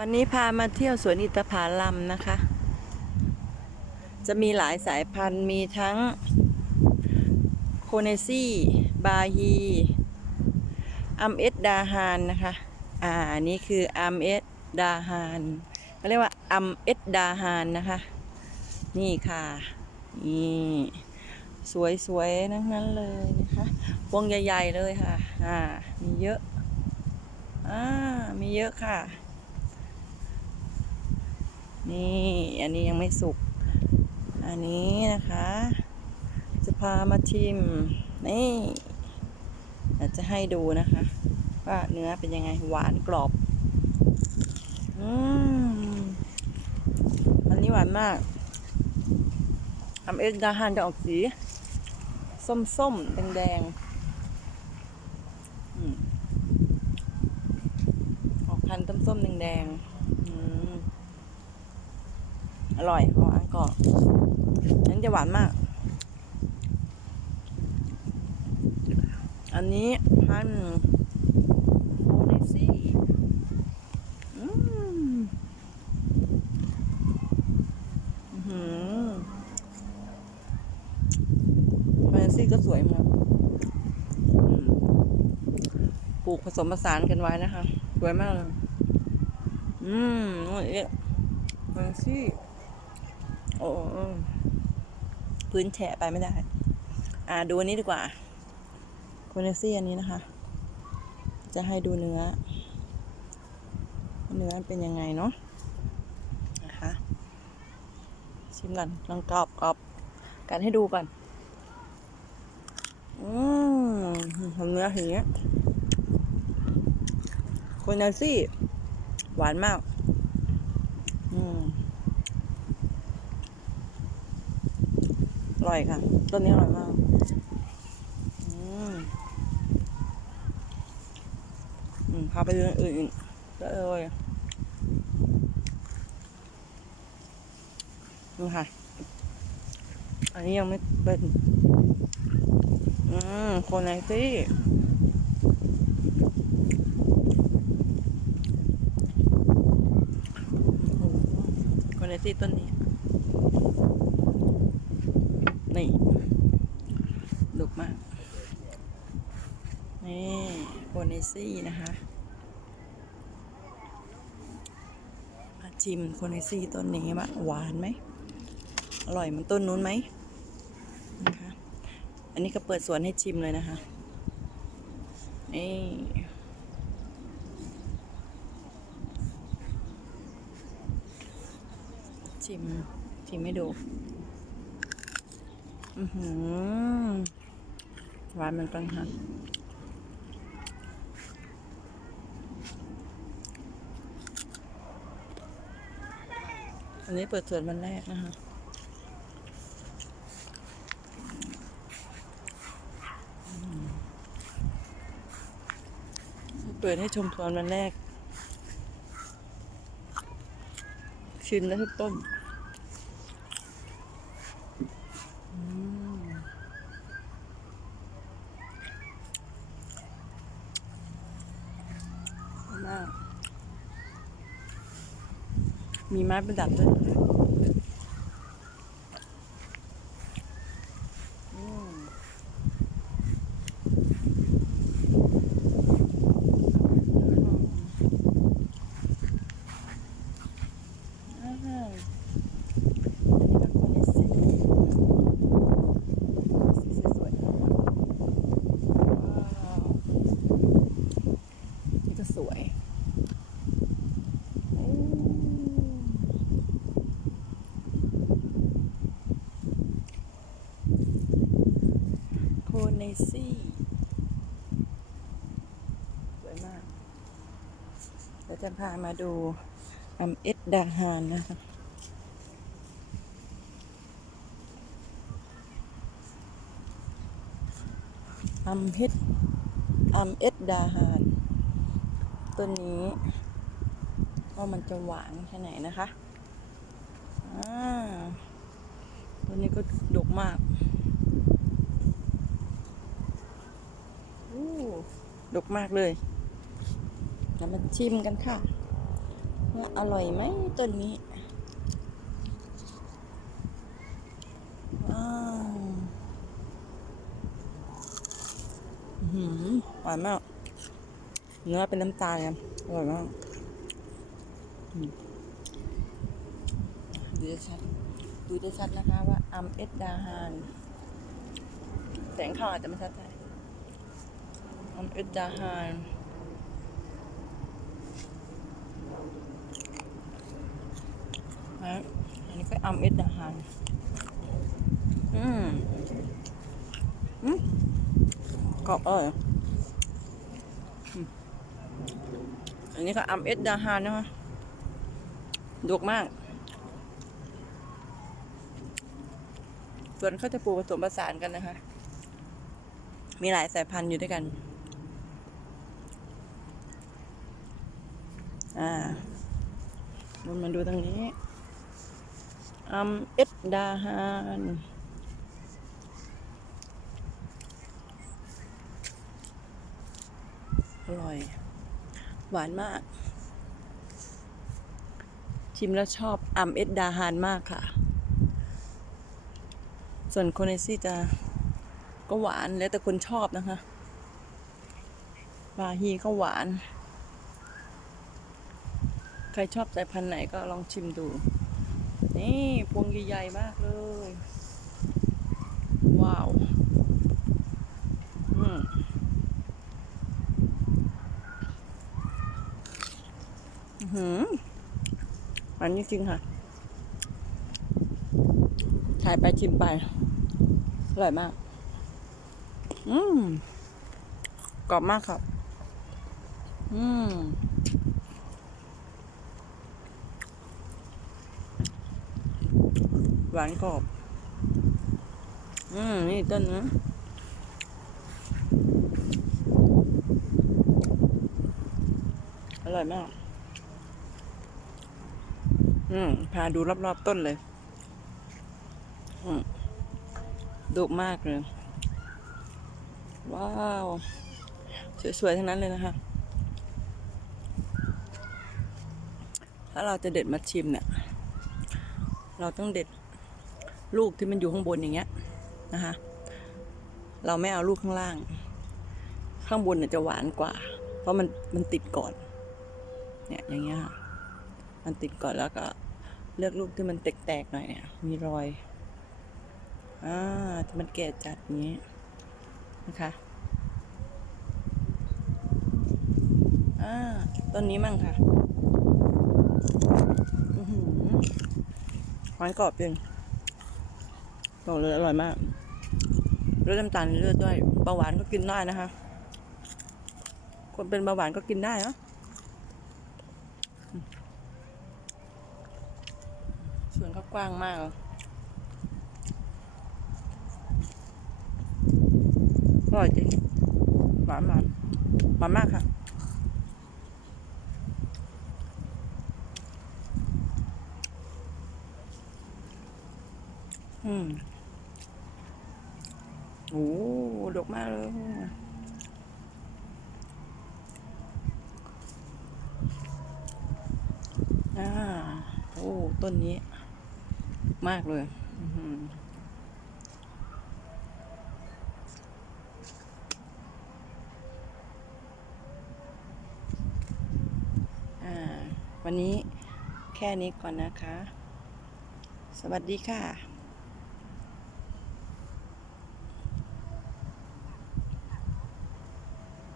วันนี้พามาเที่ยวสวนอินทผลัมนะคะ จะมีหลายสายพันธุ์มีทั้งโคเนซี่บาฮีอัมเอสดาฮานนะคะ อ่านนี้คืออัมเอสดาฮานเขาเรียกว่าอัมเอสดาฮานนะคะ นี่ค่ะ นี่สวยๆทั้งนั้นเลยนะคะวงใหญ่ๆเลยค่ะ อ่า มีเยอะ อ่า มีเยอะค่ะ นี่อันนี้ยังไม่สุก อันนี้นะคะ จะพามาชิม นี่จะให้ดูนะคะ ว่าเนื้อเป็นยังไงหวานกรอบอืมอันนี้หวานมากทำเอ็ดาฮานจะออกสีส้มๆแดงๆอืมออกพันธุ์ส้มๆแดงๆอืม อร่อยหวานกรอบอันนี้จะหวานมาก อันนี้พันโอเนซี่อืมอื้อหือโอเนซี่ก็สวยมอนอืมปลูกผสมผสานกันไว้นะคะ สวยมากเลย อืมโอ้ยโอเนซี่ โอ้พื้นแฉะไปไม่ได้ อ่าดูอันนี้ดีกว่าโคเนซี่อันนี้นะคะ จะให้ดูเนื้อ เนื้อเป็นยังไงเนาะนะคะชิมกันลองกรอบกรอบกันให้ดูก่อน อืมทำเนื้ออย่างเงี้ยโคเนซี่ หวานมาก อืม ร่อยค่ะ ต้นนี้อร่อยมากอืมอืมพาไปดูอื่นอีกได้เลยดูค่ะ อันนี้ยังไม่เป็น อืมโคนไนซี่โคนไนซี่ต้นนี้ นี่ดุกมาก นี่โบเนซี่นะคะมาชิมโคเนซี่ต้นนี้มาหวานไหม อร่อยเหมันต้นนู้นไหมนะคะ อันนี้ก็เปิดสวนให้ชิมเลยนะคะ นี่ชิมชิมให้ดู หวานเหมือนกันค่ะอันนี้เปิดสวนวันแรกนะคะเปิดให้ชมสวนวันแรก ชิมได้ทุกต้น อืมมาก มีไม้ประดับด้วยนะคะอืมอ่าอันนี้ก็โคเนซี่ สีสวยๆนะว้าวนี่ก็สวยอืมโค เนซี่สวยมากเดี๋ยวจะพามาดูอัมเอ็ดดาฮานนะคะอัมเฮ็ดอัมเอ็ดดาฮานตัวนี้ว่ามันจะหวานแค่ไหนนะคะ อ่า ตัวนี้ก็ดกมากอู้ ดกมากเลยเรามาชิมกันค่ะว่าอร่อยไหมต้นนี้ว้าวอื้อหือหวานมาก เนื้อเป็นน้ำตาลครับอร่อยมากดูได้ชัด ดูได้ชัดนะคะว่าอัมเอสดาฮานแสงข้าอาจจะไม่ชัด มเอสดาฮานอันนี้ก็อัมเอสดาฮานอืมอืมกรอบเออยอันนี้ก็อัมเอสดาฮานนะคะดกมาก ส่วนเขาจะปลูกผสมผสานกันนะคะ มีหลายสายพันธุ์อยู่ด้วยกัน อ่าเรามาดูตรงนี้อัมเอ็ดดาฮานอร่อย หวานมาก ชิมแล้วชอบอัมเอ็ดดาฮานมากค่ะ ส่วนโคเนซี่จะก็หวานแล้วแต่คนชอบนะคะบาฮีก็หวาน ใครชอบสายพันธุ์ไหนก็ลองชิมดู นี่พวงใหญ่ๆมากเลย ว้าวอืมอือหือหวานจริงๆค่ะ ถ่ายไปชิมไป อร่อยมาก อืม กรอบมากครับ อืม หวานกรอบ อืม นี่ต้นนะอร่อยมาก อืม พาดูรอบๆต้นเลย อืมดุมากเลย ว้าว สวยๆ ทั้งนั้นเลยนะคะ ถ้าเราจะเด็ดมาชิมเนี่ย เราต้องเด็ด ลูกที่มันอยู่ข้างบนอย่างเงี้ยนะคะ เราไม่เอาลูกข้างล่าง ข้างบนเนี่ยจะหวานกว่า เพราะมันมันติดก่อน เนี่ยอย่างเงี้ยค่ะ มันติดก่อนแล้วก็เลือกลูกที่มันแตกๆหน่อยเนี่ย มีรอย อ่าที่มันแก่จัดอย่างนี้นะคะอ่าต้นนี้มั่งค่ะหอหวานกรอบจริง บอกเลยอร่อยมากลดน้ำตาลเลือดด้วยเบาหวานก็กินได้นะคะ คนเป็นเบาหวานก็กินได้เนาะสวนเขากว้างมากอะอร่อยจริงหวานหวานหวานมากค่ะ อืม โอ้ดกมากเลยอ่าโอ้ต้นนี้ มากเลยอ่าวันนี้แค่นี้ก่อนนะคะ สวัสดีค่ะ